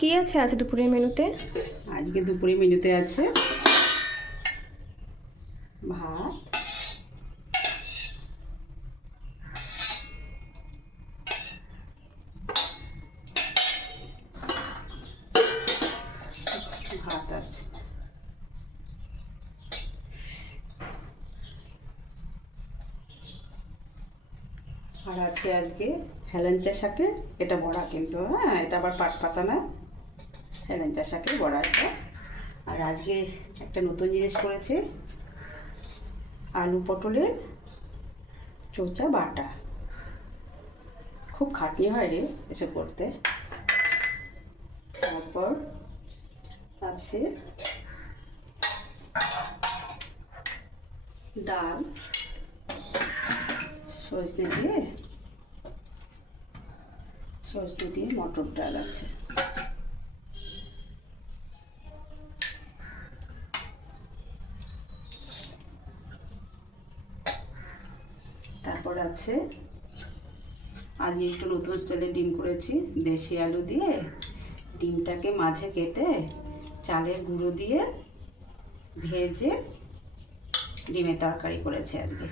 কি আছে আজ দুপুরের মেনুতে? আজকে দুপুরে মেনুতে আছে ভাত, ভাত আছে, আর আছে আজকে হেলেঞ্চা শাকের, এটা বড়া কিন্তু, হ্যাঁ এটা আবার পাট পাতা না, হেলেঞ্চা শাকের বড়া এটা। আর আজকে একটা নতুন জিনিস করেছে, আলু পটলের চোচা বাটা। খুব খাটনি হয় রে এসব করতে। তারপর আছে ডাল, সজনে দিয়ে মটর ডাল আছে। তারপর আছে আজকে একটু নতুন স্টাইলে ডিম করেছি, দেশি আলু দিয়ে ডিমটাকে মাঝে কেটে চালের গুঁড়ো দিয়ে ভেজে ডিমের তরকারি করেছি আজকে।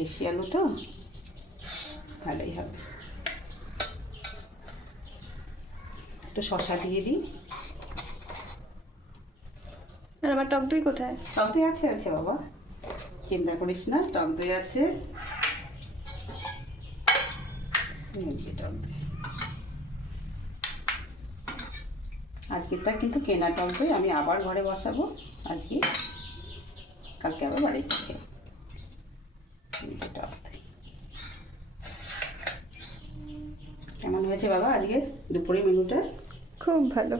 দেশি আলু তো ভালোই হবে। একটু শসা দিয়ে দিই। আর আমার টক দই কোথায়? টক দই আছে, আছে বাবা, চিন্তা করিস না, টক দই আছে। টক দই আজকেরটা কিন্তু কেনা টক দই, আমি আবার ঘরে বসাবো আজকে, কালকে আবার বাড়িতে খেয়ে। টক দই কেমন হয়েছে বাবা আজকে দুপুরে মেনুটা? খুব ভালো।